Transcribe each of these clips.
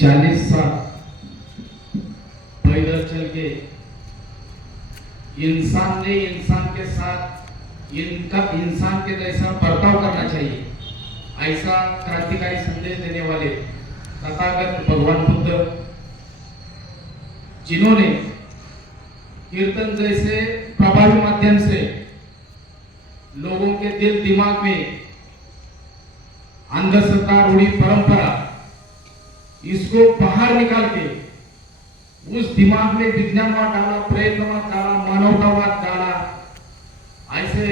40 साल पैदल चल के इंसान ने इंसान के साथ इंसान के जैसा बर्ताव करना चाहिए, ऐसा क्रांतिकारी संदेश देने वाले तथागत भगवान बुद्ध, जिन्होंने कीर्तन जैसे प्रभावी माध्यम से लोगों के दिल दिमाग में अंधश्रद्धा रूढ़ी परंपरा इसको बाहर निकाल के उस दिमाग में विज्ञानवाद डाला, प्रयत्नवाद डाला, मानवतावाद डाला। ऐसे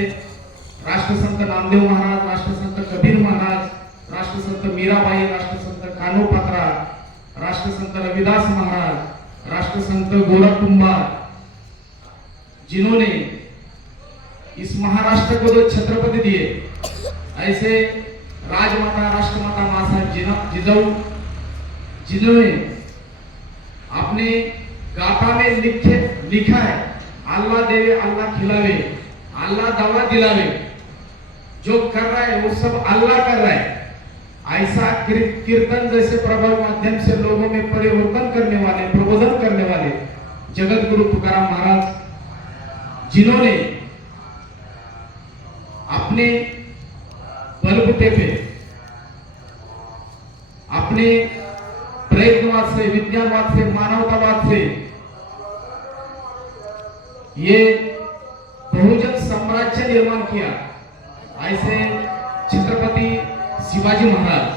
राष्ट्रसंत नामदेव महाराज, राष्ट्रसंत कबीर महाराज, राष्ट्रसंत मीराबाई, राष्ट्रसंत कानोपात्रा, राष्ट्रसंत रविदास महाराज, राष्ट्रसंत गोरखकुंभार, जिन्होंने इस महाराष्ट्र को जो छत्रपति दिए, ऐसे राजमाता राष्ट्रमाता माता जिजाऊ, जिन्होंने अपने गाथा में लिखा है, अल्लाह देवे अल्लाह खिलावे, अल्लाह दवा दिलावे, जो कर रहा है वो सब अल्लाह कर रहा है। ऐसा कीर्तन जैसे प्रभावी माध्यम से लोगों में परिवर्तन करने वाले, प्रबोधन करने वाले जगत गुरु तुकाराम महाराज, जिन्होंने अपने बलबूते पे, अपने प्रयत्नवाद से, विज्ञानवाद से, मानवतावाद से ये बहुजन साम्राज्य निर्माण किया। ऐसे छत्रपति शिवाजी महाराज,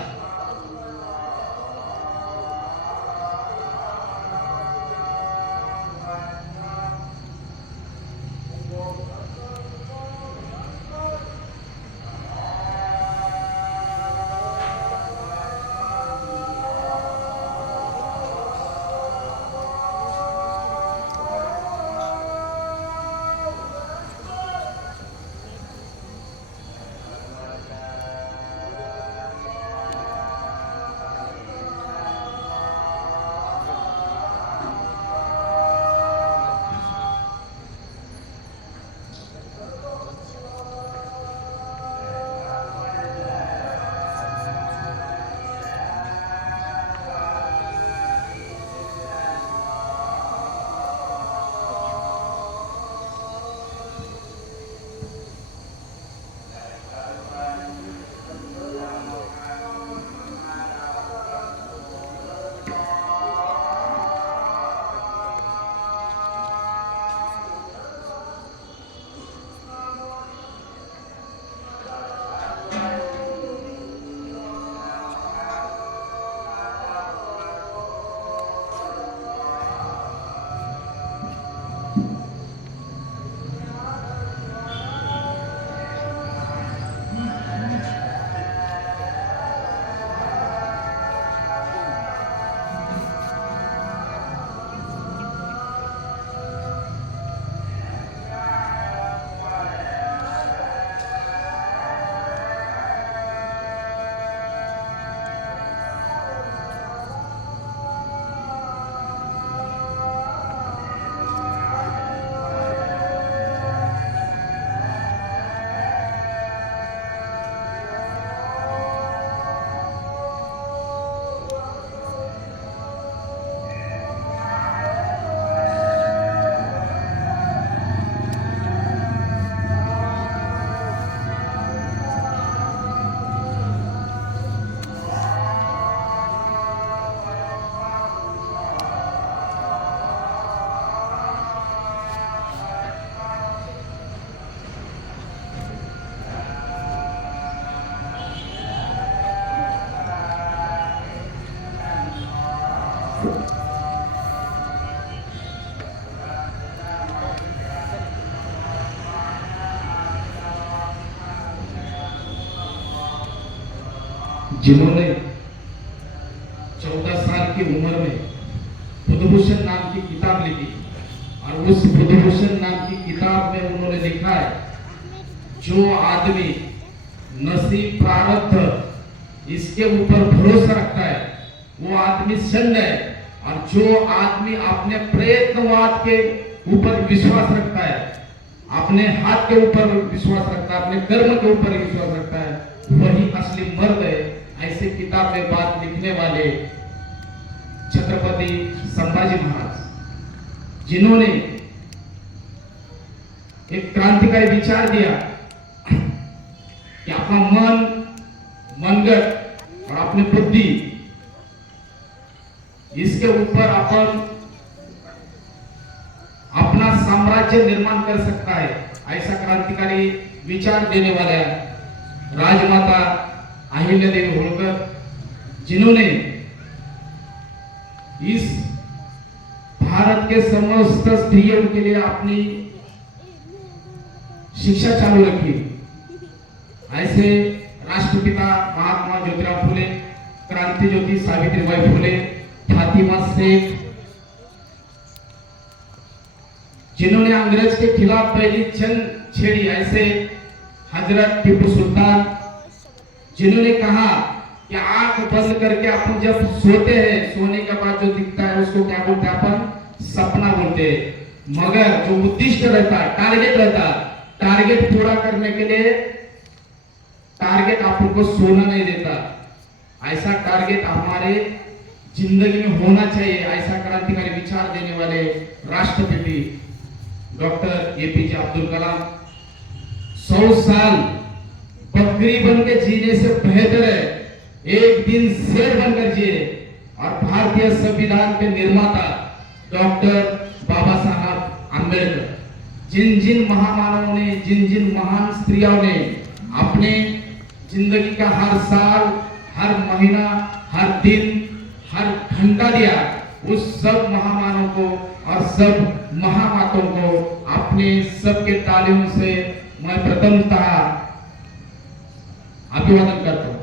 जिन्होंने 14 साल की उम्र में बुद्धभूषण नाम की किताब लिखी, और उस बुद्धभूषण नाम की किताब में उन्होंने लिखा है, जो आदमी नसीब प्रारब्ध इसके ऊपर भरोसा रखता है वो आदमी संग है, और जो आदमी अपने प्रयत्नवाद के ऊपर विश्वास रखता है, अपने हाथ के ऊपर विश्वास रखता है, अपने कर्म के ऊपर विश्वास रखता है, वही असली मर्द है। ऐसे किताब में बात लिखने वाले छत्रपति संभाजी महाराज, जिन्होंने एक क्रांतिकारी विचार दिया कि अपना मनगट और अपनी बुद्धि, इसके ऊपर अपन अपना साम्राज्य निर्माण कर सकता है। ऐसा क्रांतिकारी विचार देने वाले राजमाता अहिल्यादेवी होळकर, जिन्होंने इस भारत के समस्त स्त्रियों के लिए अपनी शिक्षा चालू रखी। ऐसे राष्ट्रपिता महात्मा ज्योतिराव फुले, क्रांति ज्योति सावित्रीबाई फुले, फातिमा शेख, जिन्होंने अंग्रेज के खिलाफ पहली जंग छेड़ी। ऐसे हजरत टीपू सुल्तान, जिन्होंने कहा कि आंख बंद करके अपन जब सोते हैं, सोने के बाद जो दिखता है उसको क्या बोलते हैं? अपन सपना बोलते हैं। मगर जो उद्दिष्ट रहता है, टारगेट रहता है, टारगेट पूरा करने के लिए टारगेट आपको सोना नहीं देता। ऐसा टारगेट हमारे जिंदगी में होना चाहिए। ऐसा क्रांतिकारी विचार देने वाले राष्ट्रपति डॉक्टर एपीजे अब्दुल कलाम 100 साल बकरी बन के जीने से बेहतर है एक दिन शेर बनकर जिए। और भारतीय संविधान के निर्माता डॉक्टर बाबा साहब अम्बेडकर, जिन जिन महामानवों ने, जिन जिन महान स्त्रियों ने अपने जिंदगी का हर साल, हर महीना, हर दिन, हर घंटा दिया, उस सब महामानव को और सब महामातों को अपने सबके तालियों से मैं प्रथमतः अभिवादन करता हूं।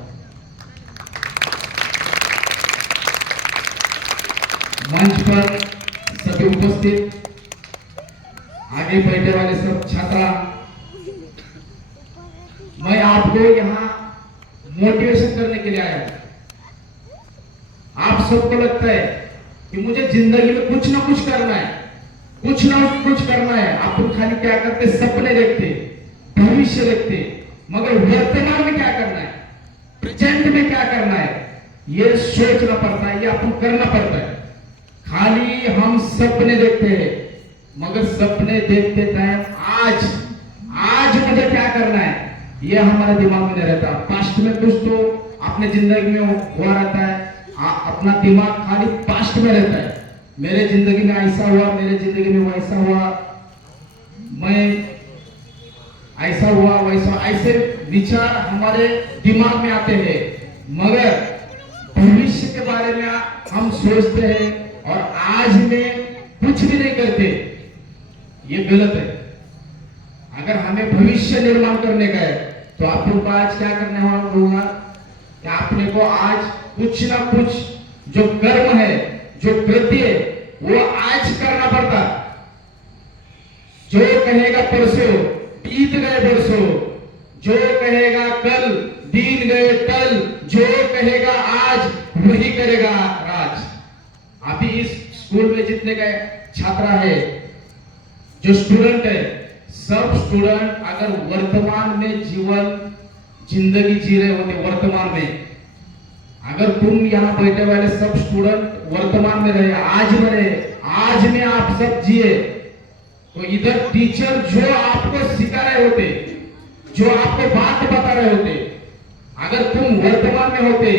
मंच पर सभी उपस्थित, आगे बैठे वाले सब छात्रा, मैं आपको यहाँ मोटिवेशन करने के लिए आया हूं। आप सबको लगता है कि मुझे जिंदगी में कुछ ना कुछ करना है, कुछ ना कुछ करना है। आप खाली क्या करते? सपने देखते, भविष्य देखते, मगर वर्तमान में क्या करना है, प्रेजेंट में क्या करना है, ये सोचना पड़ता है, ये आपको करना पड़ता है। खाली हम सपने देखते हैं, मगर सपने देखते टाइम आज मुझे क्या करना है, ये हमारे दिमाग में नहीं रहता। पास्ट में कुछ तो अपने जिंदगी में हुआ रहता है, अपना दिमाग खाली पास्ट में रहता है। मेरे जिंदगी में ऐसा हुआ, मेरे जिंदगी में वैसा हुआ, मैं ऐसा हुआ वैसा, ऐसे विचार हमारे दिमाग में आते हैं। मगर भविष्य के बारे में हम सोचते हैं और आज में कुछ भी नहीं करते, ये गलत है। अगर हमें भविष्य निर्माण करने का है तो आपको आज क्या करने होगा कि आपने को आज कुछ ना कुछ जो कर्म है, जो कृत्य है, वो आज करना पड़ता। जो कहेगा परसों, बीत गए बरसों, जो कहेगा कल, दिन गए कल, जो कहेगा आज वही करेगा राज। अभी इस स्कूल में जितने का छात्रा है, जो स्टूडेंट है, सब स्टूडेंट अगर वर्तमान में जिंदगी जी रहे होते, वर्तमान में अगर तुम यहाँ बैठे वाले सब स्टूडेंट वर्तमान में रहे, आज में रहे, आज में आप सब जिए, तो इधर टीचर जो आपको सिखा रहे होते, जो आपको बात बता रहे होते, अगर तुम वर्तमान में होते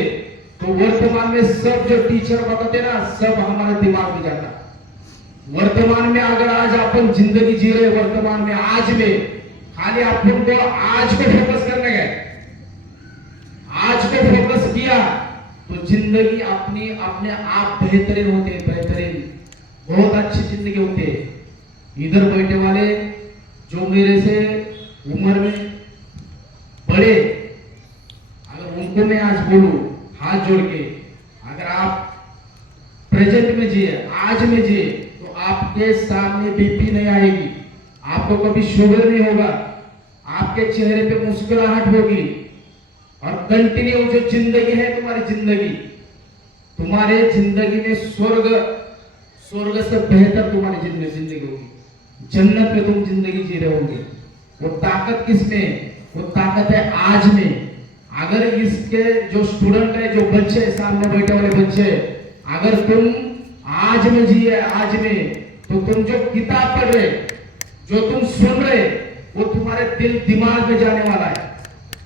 तो वर्तमान में सब जो टीचर बताते ना, सब हमारे दिमाग में जाता। वर्तमान में अगर आज अपन जिंदगी जी रहे, वर्तमान में आज में खाली अपन को आज को फोकस करने गए, आज को फोकस किया तो जिंदगी अपनी अपने आप बेहतरीन होते, बेहतरीन, बहुत अच्छी जिंदगी होती। इधर बैठे वाले जो मेरे से उम्र में बड़े, अगर उनको मैं आज बोलूं हाथ जोड़ के, अगर आप प्रेजेंट में जिए, आज में जिए, तो आपके सामने बीपी नहीं आएगी, आपको कभी शुगर नहीं होगा, आपके चेहरे पे मुस्कुराहट होगी और कंटिन्यू जो जिंदगी है तुम्हारे जिंदगी में स्वर्ग से बेहतर तुम्हारी जिंदगी होगी। जन्नत में तुम जिंदगी जी रहे होगे। वो ताकत किसमें? वो ताकत है आज में। अगर इसके जो स्टूडेंट है, जो बच्चे सामने बैठे वाले बच्चे, अगर तुम आज में जिए, आज में। तो तुम जो किताब पढ़ रहे, जो तुम सुन रहे, वो तुम्हारे दिल दिमाग में जाने वाला है।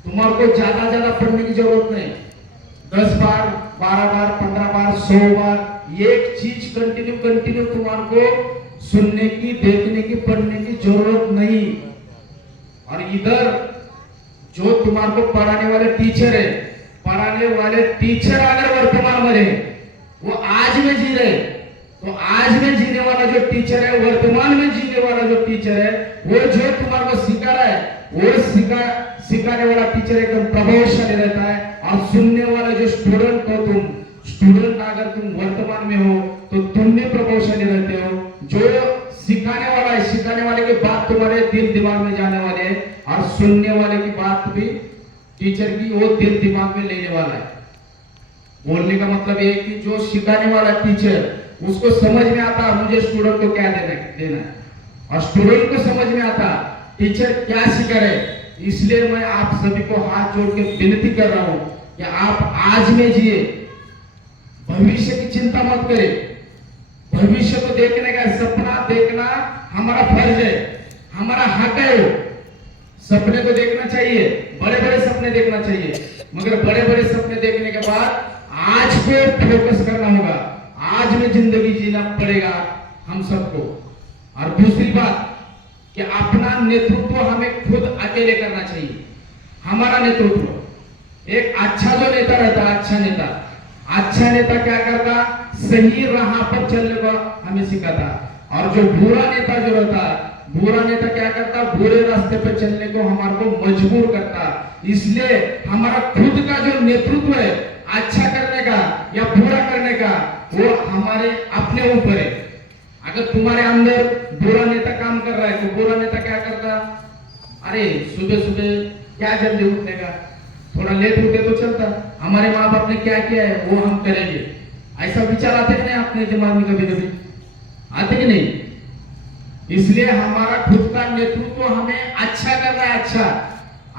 तुम्हारे को ज्यादा ज्यादा पढ़ने की जरूरत नहीं। 10 बार, 12 बार, 15 बार, 100 बार एक चीज कंटिन्यू तुम्हारे को सुनने की, देखने की, पढ़ने की जरूरत नहीं। और इधर जो तुम्हारे को पढ़ाने वाले टीचर है, पढ़ाने वाले टीचर अगर वर्तमान में रहे, वो आज में जी रहे, तो आज में जीने वाला जो टीचर है, वर्तमान में जीने वाला जो टीचर है, वो जो तुम्हारे को सिखा रहा है, वो सिखाने वाला टीचर एकदम प्रभावशाली रहता है। और सुनने वाला जो स्टूडेंट हो, तुम स्टूडेंट अगर तुम वर्तमान में हो तो तुम भी प्रभावशाली रहते हो। जो सिखाने वाला है, सिखाने वाले की बात तुम्हारे दिल दिमाग में जाने वाले है, और सुनने वाले की बात भी टीचर की वो दिल दिमाग में लेने वाला है। बोलने का मतलब ये है कि जो सिखाने वाला टीचर, उसको समझ में आता मुझे स्टूडेंट को क्या देना है, और स्टूडेंट को समझ में आता टीचर क्या सिखा रहे। इसलिए मैं आप सभी को हाथ जोड़ के विनती कर रहा हूं कि आप आज में जिए, भविष्य की चिंता मत करें। भविष्य को देखने का, सपना देखना हमारा फर्ज है, हमारा हक है। सपने को देखना चाहिए, बड़े बड़े सपने देखना चाहिए, मगर बड़े बड़े सपने देखने के बाद आज को फोकस करना होगा। आज में जिंदगी जीना पड़ेगा हम सबको। और दूसरी बात कि अपना नेतृत्व हमें खुद अकेले करना चाहिए। हमारा नेतृत्व, एक अच्छा जो नेता रहता है, अच्छा नेता क्या करता, सही राह पर चलने को हमें सिखाता। और जो बुरा नेता जो रहता, बुरा नेता क्या करता, बुरे रास्ते पर चलने को हमारे को मजबूर करता। इसलिए हमारा खुद का जो नेतृत्व है, अच्छा करने का या बुरा करने का, वो हमारे अपने ऊपर है। अगर तुम्हारे अंदर बुरा नेता काम कर रहा है, तो बुरा नेता क्या करता, अरे सुबह सुबह क्या जल्दी उठने का, थोड़ा लेट उठे तो चलता, हमारे माँ बाप ने क्या किया है वो हम करेंगे। ऐसा विचार आते कि नहीं अपने दिमाग में? कभी कभी आते कि नहीं? इसलिए हमारा खुद का नेतृत्व हमें अच्छा करना है। अच्छा,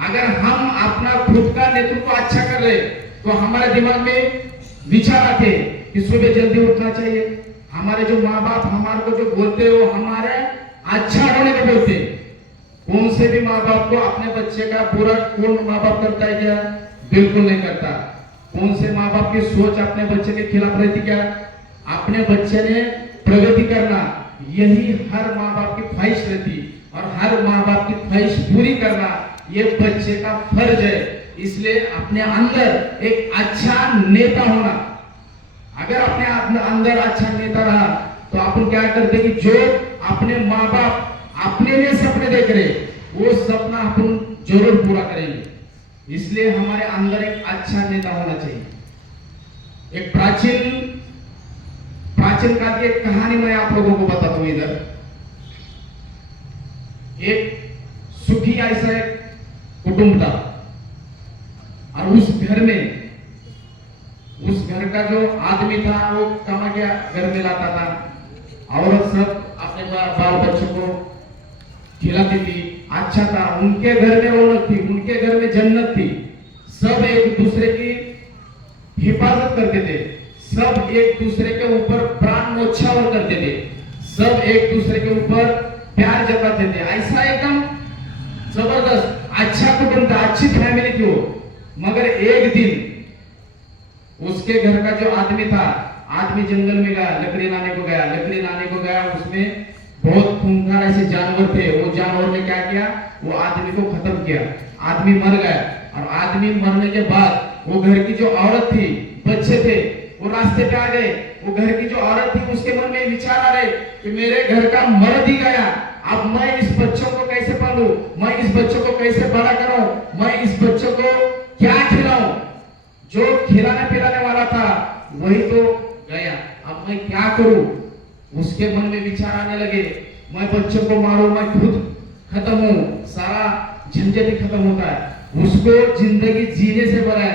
अगर हम अपना खुद का नेतृत्व अच्छा कर रहे, तो हमारे दिमाग में विचार आते कि सुबह जल्दी उठना चाहिए। हमारे जो माँ बाप हमारे को जो बोलते हो, हमारे अच्छा होने को बोलते। कौन से भी माँ बाप को अपने बच्चे का पूरा, कौन माँ बाप करता है क्या? बिल्कुल नहीं करता। कौन से माँ बाप की सोच अपने बच्चे के खिलाफ रहती क्या? अपने बच्चे ने प्रगति करना, यही हर माँ बाप की ख्वाहिश रहती। और हर माँ बाप की ख्वाहिश पूरी करना ये बच्चे का फर्ज है। इसलिए अपने अंदर एक अच्छा नेता होना, अगर अपने अंदर अच्छा नेता रहा तो अपन क्या करते कि जो अपने माँ बाप अपने लिए सपने देख रहे, वो सपना अपन जरूर पूरा करेंगे। इसलिए हमारे अंदर एक अच्छा नेता होना चाहिए। एक प्राचीन काल की एक कहानी मैं आप लोगों को बताता हूं। इधर एक सुखी ऐसा एक कुटुंब था, और उस घर का जो आदमी था वो कमा के घर में लाता था। औरत सब अपने बाल बच्चों को खिलाती थी, अच्छा था। उनके घर में रौनक थी, उनके घर में जन्नत थी। सब एक दूसरे की हिफाजत करते थे, सब एक दूसरे के ऊपर प्राण न्योछावर करते थे, सब एक दूसरे के ऊपर प्यार जताते थे। ऐसा एकदम जबरदस्त अच्छा कुटुंब था, अच्छी फैमिली थी वो। मगर एक दिन उसके घर का जो आदमी था, आदमी जंगल में गया, लकड़ी लाने को गया। उसमें बहुत खूंखार ऐसे जानवर थे। वो जानवर ने क्या किया, वो आदमी को खत्म किया। आदमी मर गया, और आदमी मरने के बाद वो घर की जो औरत थी, बच्चे थे, वो रास्ते पे आ गए। वो घर की जो औरत थी, उसके मन में विचार आ रहे कि मेरे घर का मर्द ही गया, अब मैं इस बच्चों को कैसे पालूं, मैं इस बच्चों को कैसे बड़ा करूं, मैं इस बच्चों को क्या खिलाऊं। जो खिलाने पिलाने वाला था वही तो गया, अब मैं क्या करूं। उसके मन में विचार आने लगे, मैं बच्चों को मारूं, मैं खुद खत्म हूं, सारा झंझट ही खत्म होता है। उसको जिंदगी जीने से बड़ा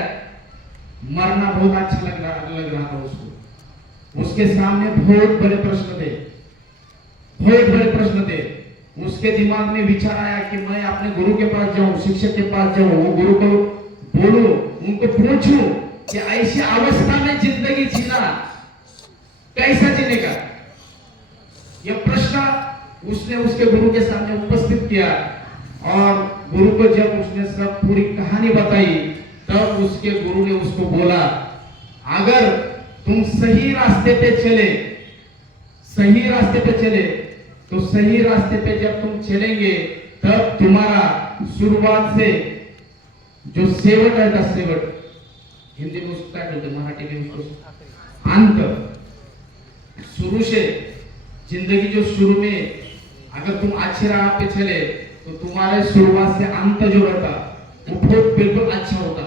मरना बहुत अच्छा लग रहा था उसको। उसके सामने बहुत बड़े प्रश्न थे। उसके दिमाग में विचार आया कि मैं अपने गुरु के पास जाऊं, शिक्षक के पास जाऊं, वो गुरु को बोलूं, उनको पूछूं कि ऐसी अवस्था में जिंदगी जीना कैसा जीनेगा? यह प्रश्न उसने उसके गुरु के सामने उपस्थित किया और गुरु को जब उसने सब पूरी कहानी बताई तब उसके गुरु ने उसको बोला, अगर तुम सही रास्ते पे चले तो सही रास्ते पे जब तुम चलेंगे तब तुम्हारा शुरुआत से जो सेवट है, दस सेवट, हिंदी में उसको क्या बोलते, मराठी में उसको अंत, शुरू से जिंदगी जो शुरू में अगर तुम अच्छे राह पे चले तो तुम्हारे शुरुआत से अंत जो रहता वो बहुत बिल्कुल अच्छा होता।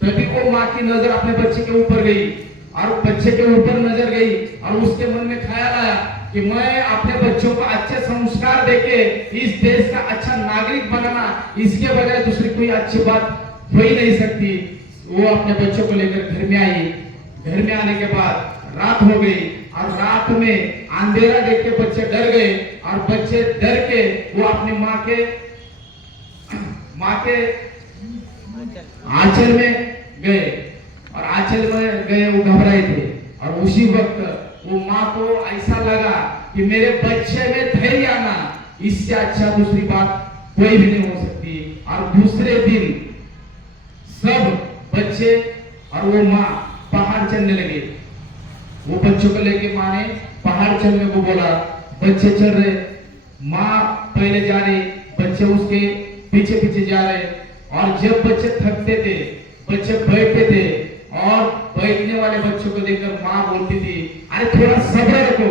तभी वो माँ की नजर अपने बच्चे के ऊपर गई और बच्चे के ऊपर नजर गई और उसके मन में ख्याल आया कि मैं अपने बच्चों को अच्छे संस्कार देके इस देश का अच्छा नागरिक बनाना, इसके बजाय दूसरी कोई अच्छी बात हो ही नहीं सकती। वो अपने बच्चों को लेकर घर में आई। घर में आने के बाद रात हो गई और रात में अंधेरा देख के बच्चे डर गए और बच्चे डर के वो अपनी माँ के आंचल में गए और आंचल में गए, वो घबराए थे। और उसी वक्त वो माँ को ऐसा लगा कि मेरे बच्चे में धैर्य आना, इससे अच्छा दूसरी बात कोई भी नहीं हो सकती। और दूसरे दिन सब बच्चे और वो माँ पहाड़ चढ़ने लगे। वो बच्चों को लेके माँ ने पहाड़ चढ़ने को बोला। बच्चे चढ़ रहे, माँ पहले जा रही, बच्चे उसके पीछे पीछे जा रहे। और जब बच्चे थकते थे, बच्चे बैठते थे और बैठने वाले बच्चों को देखकर माँ बोलती थी, अरे थोड़ा सब्र रखो,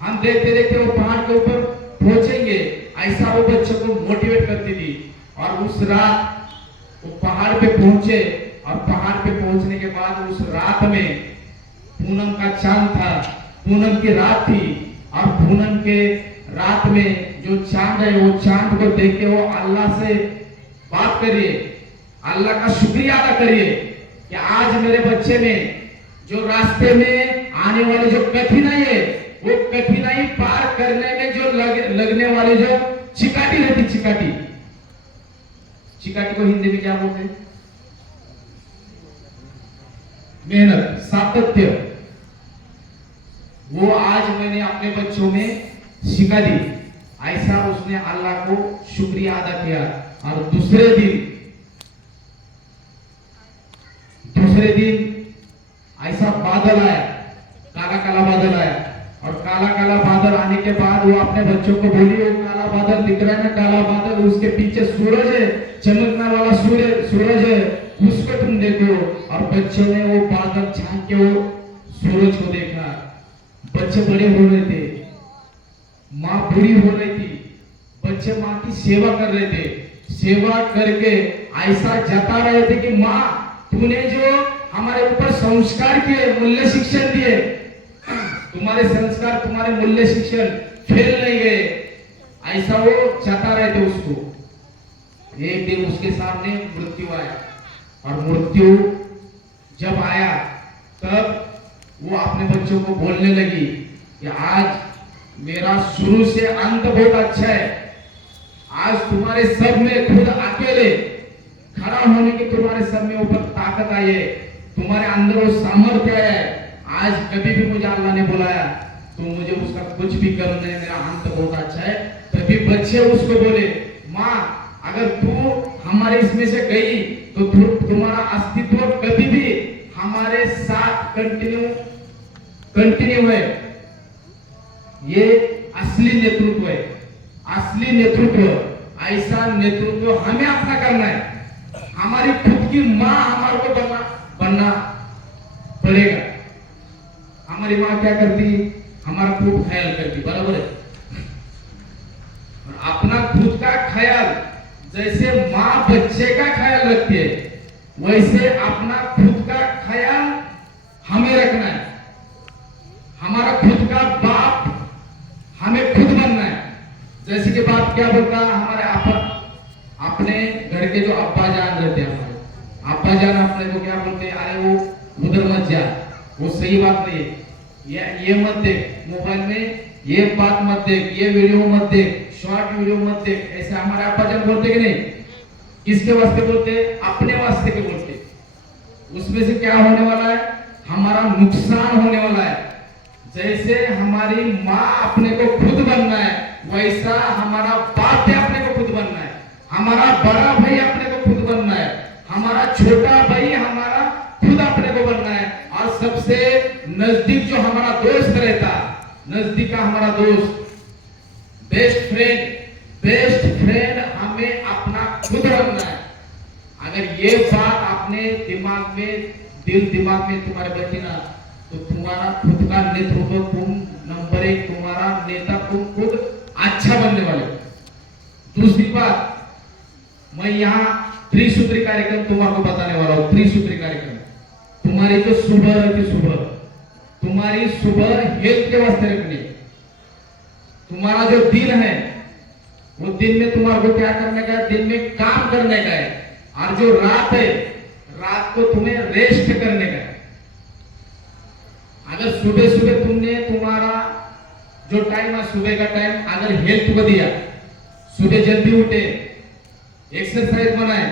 हम देखते देखते वो पहाड़ के ऊपर पहुंचेंगे। ऐसा वो बच्चों को मोटिवेट करती थी। और उस रात वो पहाड़ पे पहुंचे और पहाड़ पे पहुंचने के बाद उस रात में पूनम का चांद था, पूनम की रात थी। और पूनम के रात में जो चांद है, वो चांद को देख के वो अल्लाह से बात करिए, अल्लाह का शुक्रिया अदा करिए कि आज मेरे बच्चे में जो रास्ते में आने वाली जो कठिनाई है, वो कठिनाई पार करने में जो लगने वाली जो चिकाटी रहती, चिकाटी को हिंदी में क्या बोलते हैं? मेहनत, सातत्य, वो आज मैंने अपने बच्चों में सिखा दी। ऐसा उसने अल्लाह को शुक्रिया अदा किया। और दूसरे दिन ऐसा बादल आया, काला काला बादल आया। और काला काला बादल आने के बाद वो अपने बच्चों को बोली, वो काला बादल दिख रहा है ना, काला बादल, उसके पीछे सूरज है, चमकने वाला सूरज है, उसको तुम देखो। और बच्चों ने वो बादल झांक के वो सूरज को देखा। बच्चे बड़े हो रहे थे, माँ बूढ़ी हो रही थी, बच्चे माँ की सेवा कर रहे थे। सेवा करके ऐसा जता रहे थे कि माँ तूने जो हमारे ऊपर संस्कार किए, मूल्य शिक्षण दिए, तुम्हारे संस्कार, तुम्हारे मूल्य शिक्षण फेल नहीं गए, ऐसा वो जता रहे थे उसको। एक दिन उसके सामने मृत्यु आया और मृत्यु जब आया तब वो अपने बच्चों को बोलने लगी कि आज मेरा शुरू से अंत बहुत अच्छा है। आज तुम्हारे सब में खुद अकेले खड़ा होने की तुम्हारे सब में ऊपर ताकत आई है, तुम्हारे अंदर वो सामर्थ्य है। आज कभी भी मुझे अल्लाह ने बुलाया तो मुझे उसका कुछ भी कम नहीं, मेरा अंत बहुत अच्छा है। तभी बच्चे उसको बोले, माँ अगर तू हमारे इसमें से गई तो तुम्हारा अस्तित्व कभी भी हमारे साथ कंटिन्यू है। ये असली नेतृत्व है, असली नेतृत्व। ऐसा नेतृत्व हमें अपना करना है। हमारी खुद की माँ हमारे को बनना पड़ेगा। हमारी माँ क्या करती? हमारा खूब ख्याल करती, बराबर है। और अपना खुद का ख्याल जैसे माँ बच्चे का ख्याल रखती है, वैसे अपना खुद का ख्याल हमें रखना है। हमारा खुद का बाप हमें खुद बनना है। जैसे कि बाप क्या बोलता है, हमारे अपने घर के जो अब्बा जान रहते हैं, हमारे अब्बा जान अपने को क्या बोलते हैं, अरे वो उधर मत जा, वो सही बात नहीं है, ये मत देख मोबाइल में, ये बात मत देख, ये वीडियो मत देख, शॉर्ट वीडियो मत देख। ऐसे हमारे अब्बा जान बोलते कि नहीं? किसके वास्ते बोलते? अपने वास्ते के बोलते। उसमें से क्या होने वाला है? हमारा नुकसान होने वाला है। जैसे हमारी माँ अपने को खुद बनना है, वैसा हमारा बाप भी अपने को खुद बनना है, हमारा बड़ा भाई अपने को खुद बनना है, हमारा छोटा भाई हमारा खुद अपने को बनना है। और सबसे नजदीक जो हमारा दोस्त रहता, नजदीक का हमारा दोस्त, बेस्ट फ्रेंड हमें अपना खुद बनना है। अगर ये बात आपने दिमाग में तुम्हारे बैठी ना, तो तुम्हारा खुद का नेतृत्व, तुम नंबर 1 तुम्हारा नेता तुम खुद अच्छा बनने वाले। दूसरी बात, मैं यहाँ त्रिसूत्री कार्यक्रम तुम्हारे को बताने वाला हूँ। त्रिसूत्री कार्यक्रम तुम्हारी जो सुबह रहती, तुम्हारी सुबह हेल्थ के वास्ते रखनी। तुम्हारा जो दिन है वो दिन में तुम्हारे को क्या करने का है, दिन में काम करने का है। और जो रात है, रात को तुम्हें रेस्ट करने का है। अगर सुबह तुमने तुम्हारा जो टाइम है, सुबह का टाइम अगर हेल्थ को दिया, सुबह जल्दी उठे, एक्सरसाइज बनाए,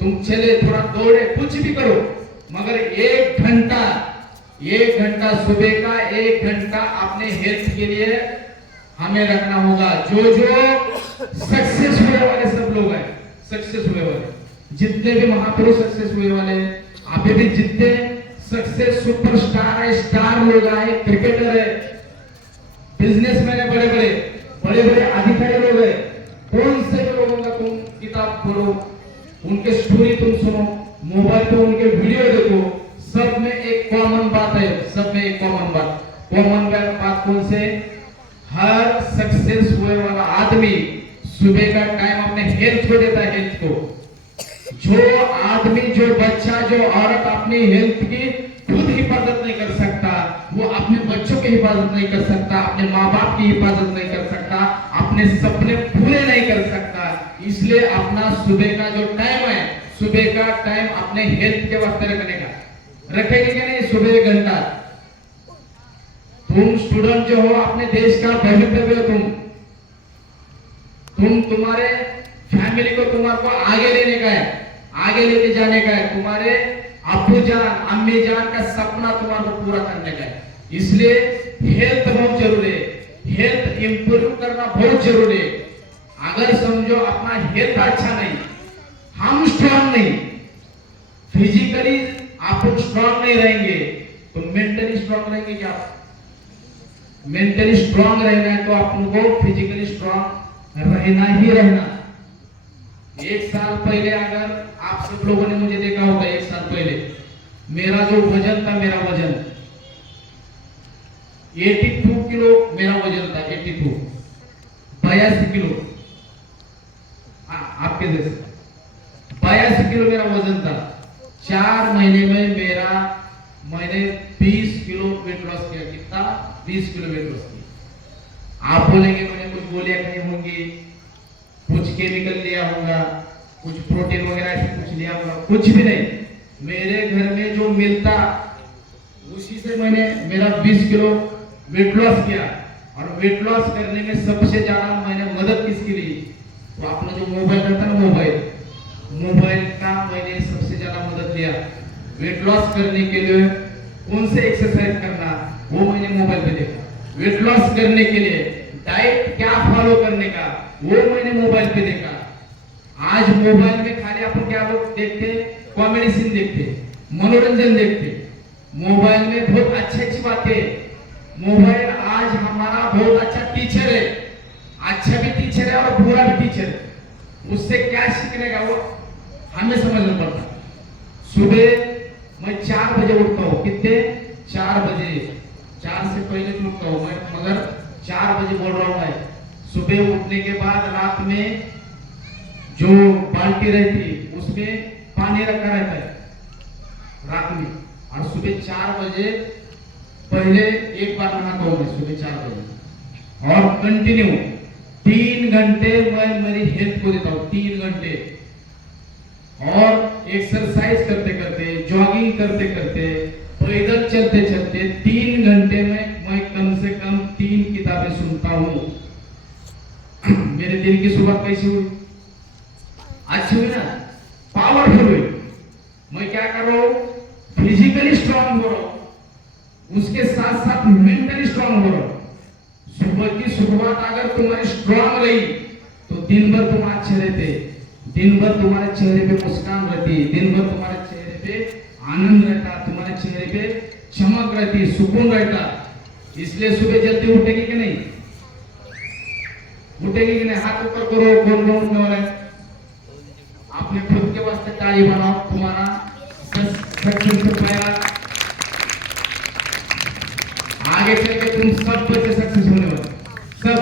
तुम चले, थोड़ा दौड़े, कुछ भी करो, मगर 1 घंटा सुबह का 1 घंटा अपने हेल्थ के लिए हमें रखना होगा। जो सक्सेस हुए वाले सब लोग हैं, सक्सेस हुए वाले जितने भी महापुरुष सक्सेस हुए वाले, अभी भी जितने सक्सेस सुपरस्टार है, स्टार लोग आए, क्रिकेटर है, बिजनेसमैन है, बड़े बड़े अधिकारी लोग है, कौन से भी लोगों का तुम किताब पढ़ो, उनके स्टोरी तुम सुनो, मोबाइल पे उनके वीडियो देखो, सब में एक कॉमन बात है, सब में एक कॉमन बात कौन से? हर सक्सेस हुए वाला आदमी सुबह का टाइम अपने हेल्थ को देता है। हेल्थ को जो आदमी, जो बच्चा, जो औरत अपनी हेल्थ की खुद हिफाजत नहीं कर सकता, वो अपने बच्चों की हिफाजत नहीं कर सकता, अपने माँ बाप की हिफाजत नहीं कर सकता, अपने सपने पूरे नहीं कर सकता। इसलिए अपना सुबह का जो टाइम है, सुबह का टाइम अपने हेल्थ के वास्ते रखने का, रखेंगे कि नहीं? सुबह 1 घंटा। तुम स्टूडेंट जो हो, अपने देश का भविष्य हो, तुम तुम्हारे फैमिली को तुम्हारे को आगे लेने का है, आगे लेके जाने का है, तुम्हारे अब्बू जान, अम्मी जान का सपना तुम्हारे को पूरा करने का है। इसलिए हेल्थ बहुत जरूरी है, हेल्थ इंप्रूव करना बहुत जरूरी है। अगर समझो अपना हेल्थ अच्छा नहीं, हम स्ट्रांग नहीं, फिजिकली आप स्ट्रांग नहीं रहेंगे, तो मेंटली स्ट्रांग रहेंगे क्या? मेंटली स्ट्रांग रहना है तो आपको फिजिकली स्ट्रांग रहना। 1 साल पहले अगर आप सब लोगों ने मुझे देखा होगा, 1 साल पहले मेरा जो वजन था, मेरा वजन 82 किलो मेरा वजन था, 82 किलो। आपके जैसे 82 किलो मेरा वजन था। 4 महीने में मैंने 20 किलो वेट लॉस किया। कितना? 20 किलो वेट लॉस किया। आप बोलेंगे मैंने कुछ गोलियां खाई होंगी, कुछ केमिकल लिया होगा, कुछ प्रोटीन वगैरह ऐसे कुछ लिया होगा, कुछ भी नहीं। मेरे घर में जो मिलता उसी से मैंने मेरा 20 किलो वेट लॉस किया। और वेट लॉस करने में सबसे ज्यादा मैंने मदद किसकी ली? तो अपना जो मोबाइल रहता है ना, मोबाइल का मैंने सबसे ज्यादा मदद लिया। वेट लॉस करने के लिए कौन से एक्सरसाइज करना, वो मैंने मोबाइल पे देखा। वेट लॉस करने के लिए डाइट क्या फॉलो करने का, वो मैंने मोबाइल पे देखा। आज मोबाइल में खाली अपन क्या लोग देखते, कॉमेडी सीन देखते, मनोरंजन देखते। मोबाइल में बहुत अच्छी बातें, मोबाइल आज हमारा बहुत अच्छा टीचर है, अच्छा भी टीचर है और बुरा भी टीचर है। उससे क्या सीखने का वो हमें समझना पड़ता। सुबह मैं 4 बजे उठता हूँ। कितने? 4 बजे। 4 से पहले तो उठता हूँ मैं, मगर 4 बजे बोल रहा हूँ मैं। सुबह उठने के बाद रात में जो बाल्टी रहती उसमें पानी रखा रहता है रात में, और सुबह 4 बजे पहले एक बार नहाता हूँ मैं सुबह 4 बजे, और कंटिन्यू 3 घंटे मैं मेरी हेल्थ को देता हूँ। 3 घंटे और एक्सरसाइज करते करते, जॉगिंग करते करते, पैदल चलते चलते 3 घंटे में मैं कम से कम 3 किताबें सुनता हूँ। मेरे दिन की शुरुआत कैसी हुई? अच्छी हुई ना, पावरफुल हुई। मैं क्या कर रहा हूँ? फिजिकली स्ट्रांग हो रहा हूँ, उसके साथ साथ मेंटली स्ट्रांग हो रहो। सुबह की शुरुआत अगर तुम्हारी स्ट्रांग रही तो दिन भर तुम अच्छे रहते, दिन भर तुम्हारे चेहरे पे मुस्कान रहती, दिन भर तुम्हारे चेहरे पे आनंद रहता, तुम्हारे चेहरे पे चमक रहती, सुकून रहता। इसलिए सुबह जल्दी उठेगी कि नहीं? उठेगी कि नहीं? हाथ ऊपर करो। कौन कौन उठने वाला है? अपने खुद के वास्ते ताली बनाओ। तुम्हारा सक्सेस से पहला आगे चल के तुम सब बच्चे सक्सेस होने वाले सब।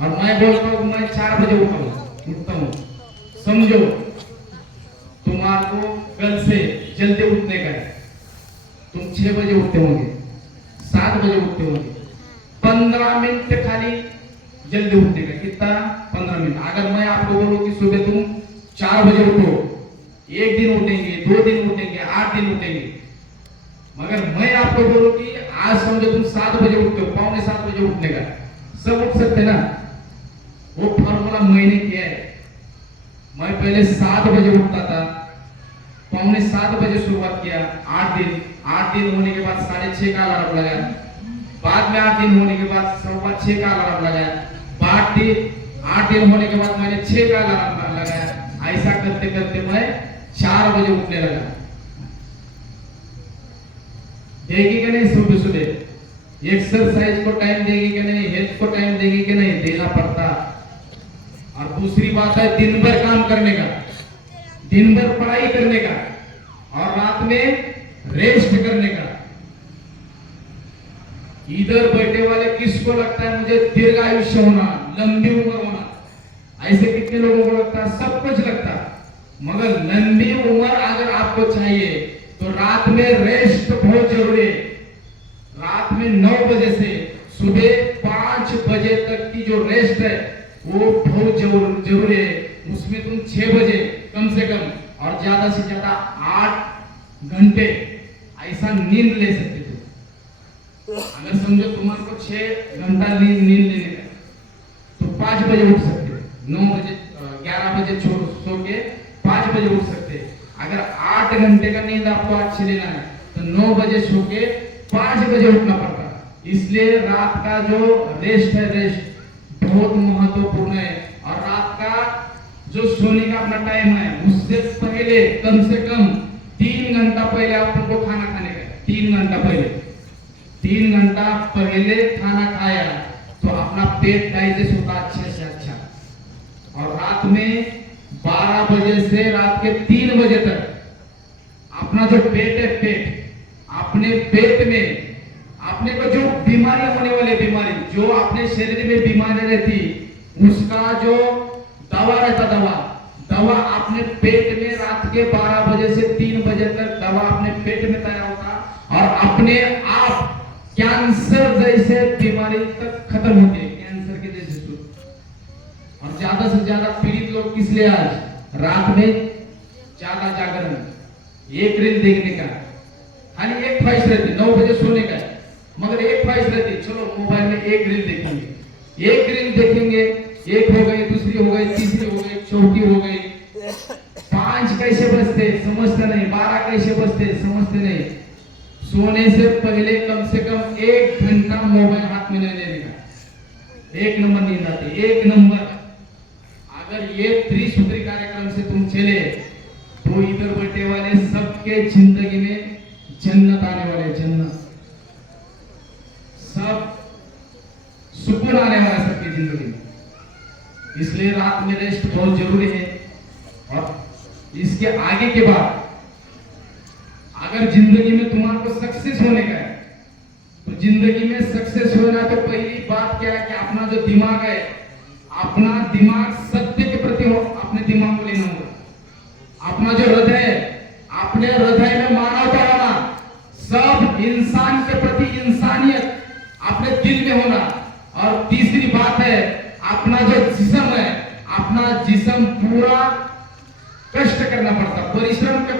और मैं बोलता हूँ मैं 4 बजे उठता हूँ। समझो तुम्हारे कल से जल्दी उठने का है। तुम 6 बजे उठते होंगे, 7 बजे उठते होंगे। 15 मिनट खाली जल्दी उठने का। कितना? 15 मिनट। अगर मैं आपको बोलूं कि सुबह तुम 4 बजे उठो, 1 दिन उठेंगे, 2 दिन उठेंगे, 8 दिन उठेंगे। मगर मैं आपको बोलूं कि आज समझो तुम 7 बजे उठते हो, 6:45 बजे उठने का, सब उठ सकते ना? वो फॉर्मूला मैंने किया है। मैं पहले 7 बजे उठता था, 6:45 बजे शुरुआत किया। 8 दिन होने के बाद 6:30 का अलार्म लगाया। बाद में 8 दिन होने के बाद 6:15 का अलार्म लगाया। 8 दिन होने के बाद मैंने 6 का अलार्म लगाया। ऐसा करते करते मैं 4 बजे उठने लगा। देगी कि नहीं? सुबह सुबह एक्सरसाइज को टाइम देगी कि नहीं? हेल्थ को टाइम देगी कि नहीं? देना पड़ता। और दूसरी बात है दिन भर काम करने का, दिन भर पढ़ाई करने का और रात में रेस्ट करने का। इधर बैठे वाले किसको लगता है मुझे दीर्घायुष्य होना, लंबी उम्र होना? ऐसे कितने लोगों को लगता है? सब कुछ लगता है। मगर लंबी उम्र अगर आपको चाहिए तो रात में रेस्ट बहुत जरूरी है। रात में 9 बजे से सुबह 5 बजे तक की जो रेस्ट है वो बहुत जरूरी है। उसमें तुम 6 बजे कम से कम और ज्यादा से ज्यादा 8 घंटे ऐसा नींद ले सकते थे। अगर समझो तुम्हारे को 6 घंटा नींद लेने का तो 5 बजे उठ सकते, 9 बजे 11 बजे सो के 5 बजे उठ सकते। अगर 8 घंटे का नींद आपको अच्छे लेना है तो 9 बजे सो के 5 बजे उठना पड़ता। इसलिए रात का जो रेस्ट है, रेस्ट बहुत महत्वपूर्ण है। और रात का जो सोने का अपना टाइम है उससे पहले कम से कम 3 घंटा पहले आपको खाना खाने का। 3 घंटा पहले, 3 घंटा पहले खाना खाया तो अपना पेट डाइजेस्ट होता अच्छे से अच्छा। और रात में 12 बजे से रात के 3 बजे तक अपना जो पेट है, पेट अपने पेट में अपने को जो बीमारियां होने वाली बीमारी जो अपने शरीर में बीमारी रहती उसका जो दवा रहता, दवा अपने पेट में रात के 12 बजे से 3 बजे तक दवा अपने पेट में तैयार होता और अपने आप कैंसर जैसे बीमारी तक खत्म होती है। कैंसर के जैसे और ज्यादा से ज्यादा पीड़ित लोग किस लिए? आज रात में ज्यादा जागरण, एक रील देखने का, खाली एक ख्वाहिश रहती 9 बजे सोने का, मगर एक ख्वाहिश रहती चलो मोबाइल में एक रील देखेंगे, एक रील देखेंगे, एक हो गई, दूसरी हो गई, तीसरी हो गई, चौथी हो गई, 5 कैसे बजते समझते नहीं, 12 कैसे बजते समझते नहीं। सोने से पहले कम से कम 1 घंटा मोबाइल हाथ में नहीं लेने का। 1 नंबर नींद आती, 1 नंबर। अगर ये त्रिसूत्री कार्यक्रम से तुम चले तो इधर बैठे वाले सबके जिंदगी में जन्नत आने वाले, जन्नत, सब सुकून आने वाला है सबकी जिंदगी में। इसलिए रात में रेस्ट बहुत जरूरी है। और इसके आगे के बाद अगर जिंदगी में तुम्हारे को सक्सेस होने का है तो जिंदगी में सक्सेस होना तो पहली बात क्या है कि अपना जो दिमाग है, अपना दिमाग सत्य के प्रति हो, अपने दिमाग को लेना होगा। अपना जो हृदय है, अपने हृदय में मानवता होना, सब इंसान के प्रति इंसानियत अपने दिल में होना। और तीसरी बात है अपना जो जिस्म है, अपना जिस्म पूरा कष्ट करना पड़ता, परिश्रम कर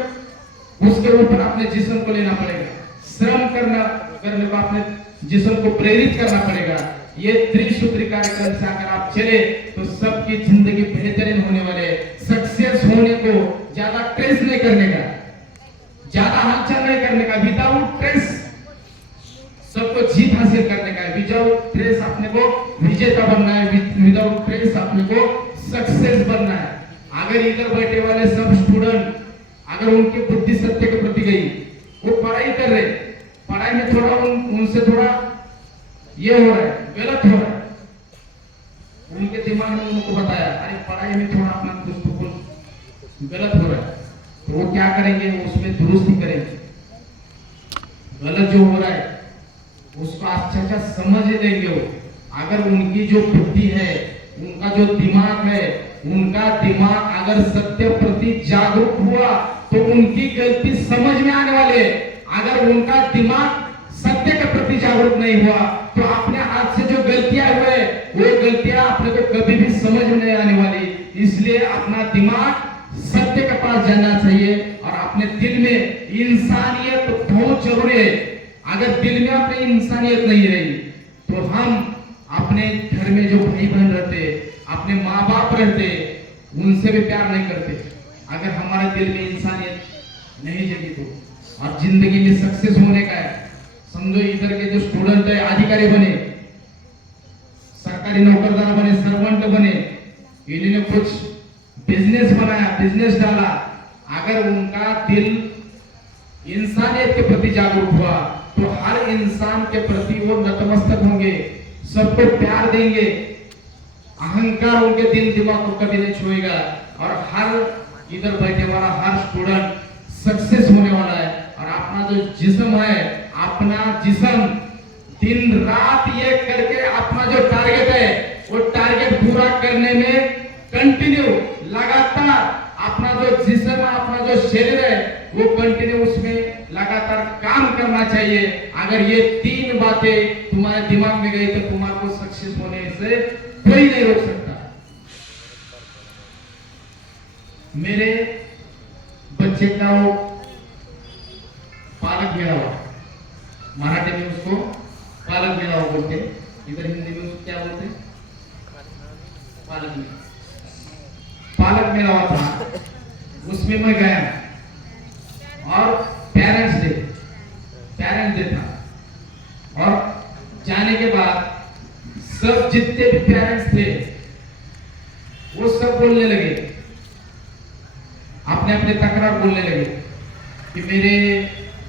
उसके ऊपर अपने जिस्म को लेना पड़ेगा, श्रम करने को अपने जिस्म को प्रेरित करना पड़ेगा। ये त्रिसूत्री कार्यक्रम से अगर आप चले तो सबकी जिंदगी बेहतरीन होने वाले। सक्सेस होने को ज्यादा स्ट्रेस नहीं करने का, ज्यादा हलचल नहीं करने का, विदाउट स्ट्रेस को जीत हासिल करने का है। विदाउट ट्रेस अपने को विजेता बनना है, विदाउट ट्रेस अपने को सक्सेस बनना है। अगर इधर बैठे वाले सब स्टूडेंट अगर उनकी बुद्धि सत्य के प्रति गई, वो पढ़ाई कर रहे, पढ़ाई में थोड़ा उनसे थोड़ा ये हो रहा है, गलत हो रहा है, उनके दिमाग में उनको बताया अरे पढ़ाई में थोड़ा अपना कुछ तो कुछ गलत हो रहा है, तो वो क्या करेंगे, उसमें दुरुस्ती करेंगे। गलत जो हो रहा है उसको अच्छा समझ देंगे वो। अगर उनकी जो बुद्धि है, उनका जो दिमाग है, उनका दिमाग अगर सत्य प्रति जागरूक हुआ तो उनकी गलती समझ में आने वाले। अगर उनका दिमाग सत्य के प्रति जागरूक नहीं हुआ तो अपने हाथ से जो गलतियां हुए वो गलतियां अपने को कभी भी समझ में नहीं आने वाली। इसलिए अपना दिमाग सत्य के पास जाना चाहिए और अपने दिल में इंसानियत बहुत जरूरी है। अगर दिल में अपनी इंसानियत नहीं रही तो हम अपने घर में जो भाई बहन रहते, अपने माँ बाप रहते, उनसे भी प्यार नहीं करते। अगर हमारे दिल में इंसानियत नहीं जगी तो, और जिंदगी में सक्सेस होने का है, समझो इधर के जो स्टूडेंट है अधिकारी बने, सरकारी नौकरदार बने, सर्वेंट बने, इन्होंने कुछ बिजनेस बनाया, बिजनेस डाला, अगर उनका दिल इंसानियत के प्रति जागरूक हुआ तो हर इंसान के प्रति वो नतमस्तक होंगे, सबको प्यार देंगे, अहंकार उनके दिल दिमाग को कभी नहीं छुएगा और हर इधर बैठे वाला हर स्टूडेंट सक्सेस होने वाला है। और अपना जो जिस्म है, अपना जिस्म दिन रात ये करके अपना जो टारगेट है वो टारगेट पूरा करने में कंटिन्यू लगातार अपना जो जिस्म है, अपना जो शरीर है वो कंटिन्यू उसमें लगातार काम करना चाहिए। अगर ये तीन बातें तुम्हारे दिमाग में गई तो तुम्हारे को सक्सेस होने से कोई नहीं रोक सकता। मेरे बच्चे का वो पालक मेळावा, मराठी में उसको पालक मेळावा बोलते, इधर हिंदी में उसको क्या बोलते, पालक मेळावा था, उसमें मैं गया और पेरेंट्स डे था। और जाने के बाद सब जितने भी पेरेंट्स थे वो सब बोलने लगे, अपने अपने तकरार बोलने लगे कि मेरे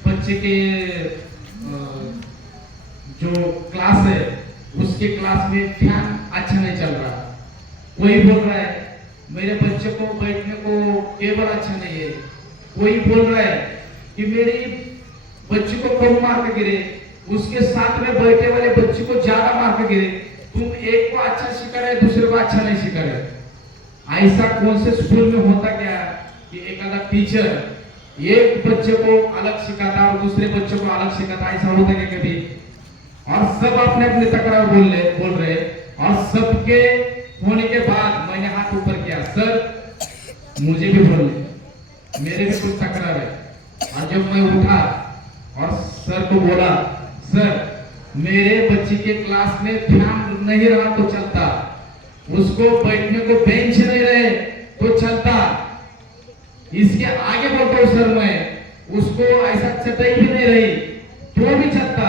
बच्चे के जो क्लास है उसके क्लास में फैन अच्छा नहीं चल रहा। कोई बोल रहा है मेरे बच्चे को बैठने को टेबल अच्छा नहीं है। कोई बोल रहा है कि मेरी बच्ची को कम मार्क गिरे, उसके साथ में बैठे वाले बच्चे को ज्यादा मार्क गिरे। तुम एक को अच्छा सिखा रहे, दूसरे को अच्छा नहीं सिखा रहे। ऐसा कौन से स्कूल में होता क्या कि एक अलग टीचर एक बच्चे को अलग सिखाता और दूसरे बच्चे को अलग सिखाता, ऐसा होता क्या कभी? और सब अपने अपने तकरार बोल रहे और सबके होने के बाद मैंने हाथ ऊपर किया, सर मुझे भी बोलने, मेरे भी कुछ तकरार है। और जब मैं उठा और सर को बोला, सर मेरे बच्चे के क्लास में फैन नहीं रहा तो चलता, उसको बैठने को बेंच नहीं रहे तो चलता, इसके आगे बोलता हूं सर मैं उसको ऐसा चटाई भी नहीं रही तो भी चलता।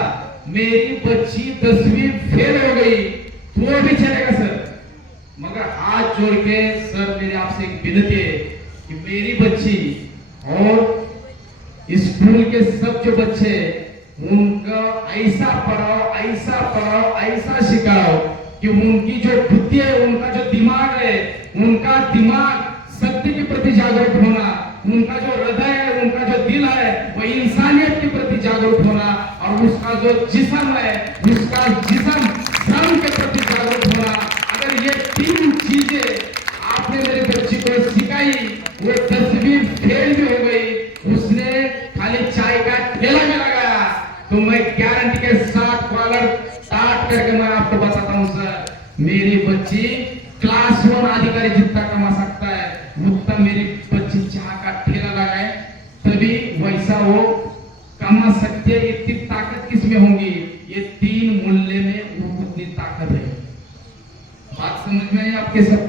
मेरी बच्ची 10वीं फेल हो गई तो भी चलेगा सर, मगर हाथ जोड़ के सर मेरे आपसे एक विनती है कि मेरी बच्ची और स्कूल के सब जो बच्चे उनका ऐसा पढ़ाओ, ऐसा सिखाओ कि उनकी जो बुद्धि है, उनका जो दिमाग है, उनका दिमाग सत्य के प्रति जागरूक होना, उनका जो हृदय है, उनका जो दिल है वो इंसानियत के प्रति जागरूक होना, और उसका जो जिस्म है उसका जिस्म श्रम के प्रति जागरूक होना। अगर ये तीन चीजें आपने मेरे बच्ची को सिखाई, वो 10वीं फेल भी हो गई, उसने खाली चाय का ठेला में लगाया, तो मैं गारंटी के साथ कॉलर स्टार्ट करके मैं आपको बताता हूं सर, मेरी बच्ची क्लास 1 अधिकारी जितना कमा सकता है उतना मेरी बच्ची चाय का ठेला लगाए तभी वैसा वो कमा सकती है। इतनी ताकत किसमें होगी? ये तीन मूल्य में उतनी ताकत है। बात समझ में आई आपके सब?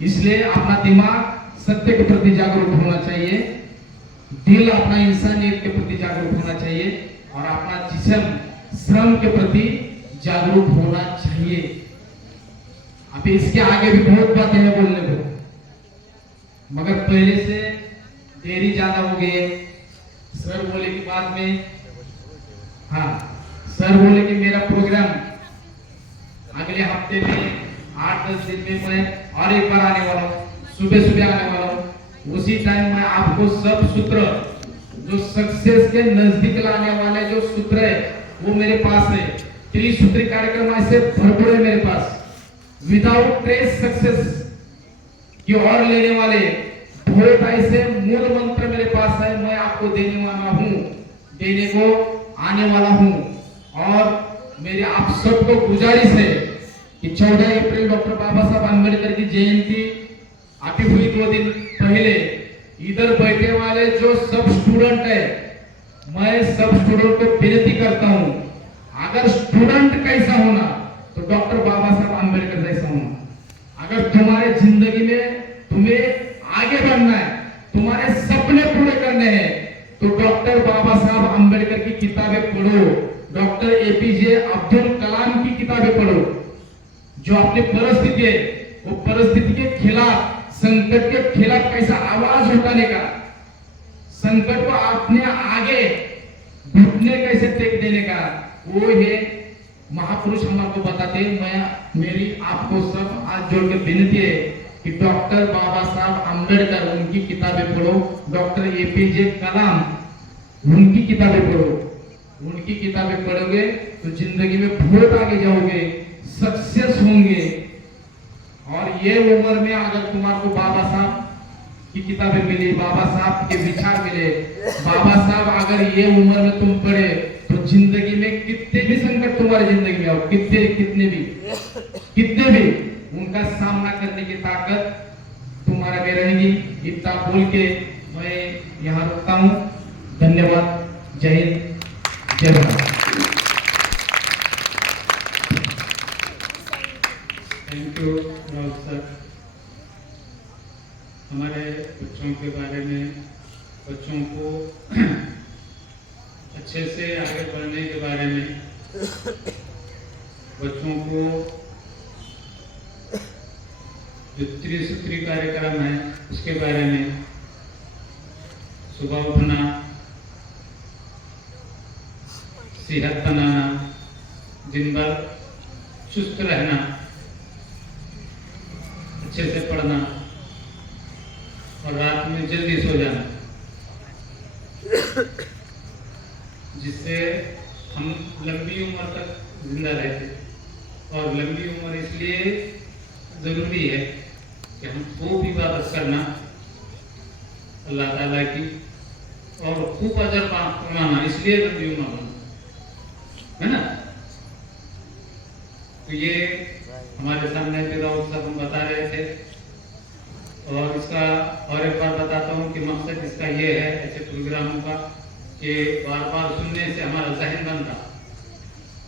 इसलिए अपना दिमाग सत्य के प्रति जागरूक होना चाहिए, दिल अपना इंसानियत के प्रति जागरूक होना चाहिए, और अपना जिस्म श्रम के प्रति जागरूक होना चाहिए। अभी इसके आगे भी बहुत बातें हैं बोलने को, मगर पहले से देरी ज्यादा हो गई है। सर बोले कि बाद में, हाँ सर बोले कि मेरा प्रोग्राम अगले हफ्ते में 8-10 दिन में मैं और एक बार आने वाला हूँ, सुबह सुबह आने वाला हूँ। उसी टाइम में आपको सब सूत्र जो सक्सेस के नजदीक लाने वाले जो सूत्र है वो मेरे पास है। त्रिसूत्री कार्यक्रम ऐसे भरपूर है मेरे पास, विदाउट ट्रेस सक्सेस की ओर लेने वाले बहुत ऐसे मूल मंत्र मेरे पास है। मैं आपको देने वाला हूँ, देने को आने वाला हूँ। और मेरी आप सबको गुजारिश है कि 14 अप्रैल डॉक्टर बाबा साहब अम्बेडकर की जयंती अभी हुई 2 दिन पहले। इधर बैठे वाले जो सब स्टूडेंट है, मैं सब स्टूडेंट को विनती करता हूँ, अगर स्टूडेंट कैसा होना तो डॉक्टर बाबा साहब अम्बेडकर जैसा होना। अगर तुम्हारे जिंदगी में तुम्हें आगे बढ़ना है, तुम्हारे सपने पूरे करने हैं, तो डॉक्टर बाबा साहब अम्बेडकर की किताबें पढ़ो, डॉक्टर एपीजे अब्दुल कलाम की किताबें पढ़ो। जो अपनी परिस्थिति है वो परिस्थिति के खिलाफ, संकट के खिलाफ कैसा आवाज उठाने का, संकट को अपने आगे घुटने कैसे टेक देने का, वो ये महापुरुष हमको बताते हैं। मैं मेरी आपको सब हाथ जोड़ के विनती है कि डॉक्टर बाबा साहब अम्बेडकर उनकी किताबें पढ़ो, डॉक्टर एपीजे कलाम उनकी किताबें पढ़ो। उनकी किताबें पढ़ोगे तो जिंदगी में बहुत आगे जाओगे, सक्सेस होंगे। और ये उम्र में अगर तुम्हारे को बाबा साहब की किताबें मिली, बाबा साहब के विचार मिले, बाबा साहब अगर ये उम्र में तुम पढ़े तो जिंदगी में कितने भी संकट तुम्हारी जिंदगी में आओ, कितने भी उनका सामना करने की ताकत तुम्हारा में रहेगी। इतना बोल के मैं यहाँ रुकता हूँ। धन्यवाद। जय हिंद, जय Bharat. Thank you Rahul sir. हमारे बच्चों के बारे में, बच्चों को अच्छे से आगे बढ़ने के बारे में, बच्चों को जो त्रिसूत्री कार्यक्रम है उसके बारे में, सुबह उठना, सेहत बनाना, दिन भर चुस्त रहना, अच्छे से पढ़ना और रात में जल्दी सो जाना, जिससे हम लंबी उम्र तक जिंदा रहते। और लंबी उम्र इसलिए जरूरी है कि हम खूब इबादत करना अल्लाह ताला की, और खूब अजर कमाना, इसलिए लंबी उम्र होना है ना। तो ये हमारे सामने राउत साहब हम बता रहे थे, और इसका और एक बार बताता हूँ कि मकसद इसका ये है ऐसे प्रोग्रामों का कि बार बार सुनने से हमारा जहन बनता,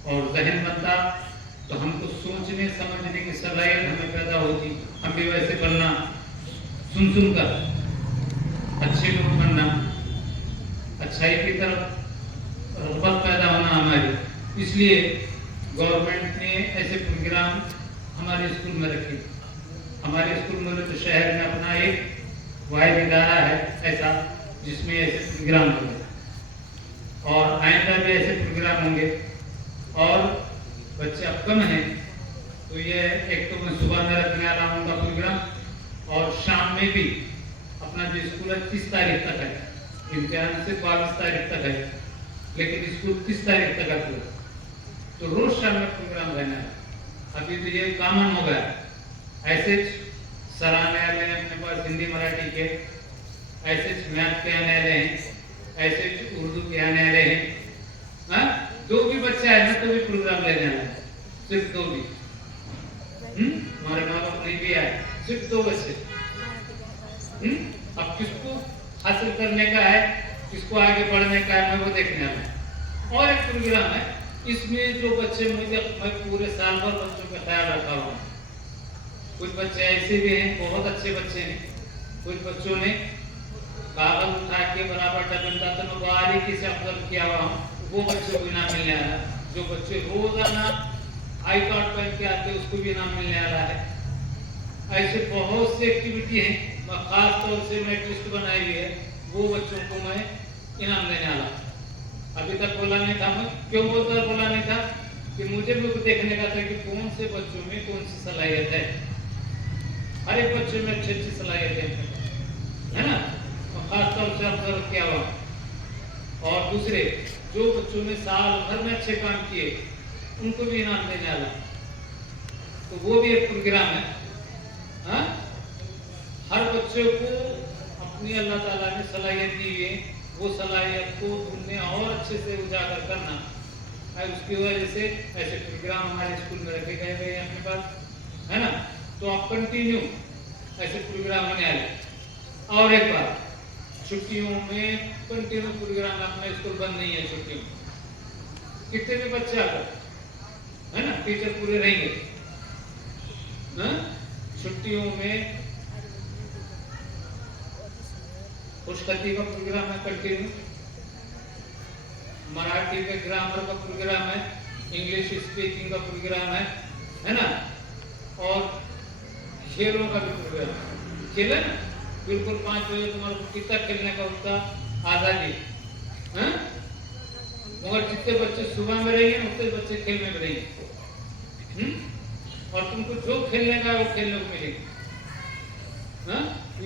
और जहन बनता तो हमको सोचने समझने की सलाहियत हमें पैदा होती। हम भी वैसे बनना, सुन कर अच्छे लोग बनना, अच्छाई की तरफ रग़बत पैदा होना हमारी। इसलिए गवर्नमेंट ने ऐसे प्रोग्राम हमारे स्कूल में रखे। हमारे स्कूल में तो शहर में अपना एक वाहिद इदारा है ऐसा जिसमें ऐसे प्रोग्राम होंगे, और आइंदा भी ऐसे प्रोग्राम होंगे। और बच्चे अब कम हैं तो ये एक तो मैं सुबह में रखने वाला हूँ उनका प्रोग्राम, और शाम में भी अपना जो स्कूल है 30 तारीख तक है, इम्तिहान से 22 तारीख तक है, लेकिन स्कूल 30 तारीख तक है पूरा, तो रोज शाम में प्रोग्राम रहना है। अभी तो ये कॉमन हो गया। ऐसे सर आने वाले हैं अपने पास हिंदी मराठी के, ऐसे मैथ के आने वाले हैं, ऐसे उर्दू के आने वाले हैं। हाँ, 2 भी बच्चा है ना तो भी प्रोग्राम लेने वाला है, सिर्फ 2 भी। हमारे माँ बाप नहीं भी आए, सिर्फ 2 बच्चे। अब किसको हासिल करने का है, किसको आगे बढ़ने का है, मैं वो देखने वाला हूँ। और एक प्रोग्राम है, इसमें जो बच्चे मैं पूरे साल भर बच्चों का ख्याल रखा हुआ। कुछ बच्चे ऐसे भी हैं, बहुत अच्छे बच्चे हैं, कुछ बच्चों ने कागज उठा के बराबर डबल तो बारीकी से ऑब्जर्व किया हुआ हूँ, वो बच्चों को इनाम मिलने वाला। जो बच्चे रोजाना आई कार्ड पहन के आते हैं उसको भी इनाम मिलने वाला है। ऐसे बहुत सी एक्टिविटी हैं, खास तौर से मैं लिस्ट बनाई हुई है, वो बच्चों को मैं इनाम देने वाला। अभी तक बोला नहीं था, मैं क्यों बोला नहीं था कि मुझे भी देखने का था कि कौन से बच्चों में कौन सी सलाहियत है। हर एक बच्चे में अच्छी अच्छी सलाहियत है ना, और खास तौर से ऑब्जर्व किया हुआ। और दूसरे जो बच्चों ने साल भर में अच्छे काम किए उनको भी इनाम देने वाला, तो वो भी एक प्रोग्राम है। हाँ, हर बच्चे को अपनी अल्लाह ताला ने सलाहियत दी है, वो सलाहियत को ढूंढने और अच्छे से उजागर करना है। उसकी वजह से ऐसे प्रोग्राम हमारे स्कूल में रखे गए हैं अपने पास, है ना। तो आप कंटिन्यू ऐसे प्रोग्राम होने वाले। और एक बार छुट्टियों में कंटिन्यू प्रोग्राम, अपना स्कूल बंद नहीं है छुट्टियों में, कितने भी बच्चे आकर, है ना, टीचर पूरे रहेंगे। छुट्टियों में खुशखती का प्रोग्राम है कंटिन्यू, मराठी के ग्रामर का प्रोग्राम है, इंग्लिश स्पीकिंग का प्रोग्राम है ना, और खेलों का भी प्रोग्राम है। खेले ना, बिल्कुल 5 बजे तुम्हारे कितना खेलने का उसका आजादी है, मगर जितने बच्चे सुबह में रहेंगे उतने बच्चे खेल में रहेंगे। और तुमको जो खेलने का है वो खेलने को मिलेगा।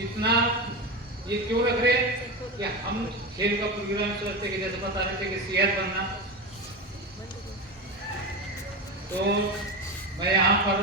इतना ये क्यों रख रहे हैं कि हम खेल का प्रोग्राम चलते कि जैसे बता रहे थे कि सेहत बनना, तो मैं यहाँ पर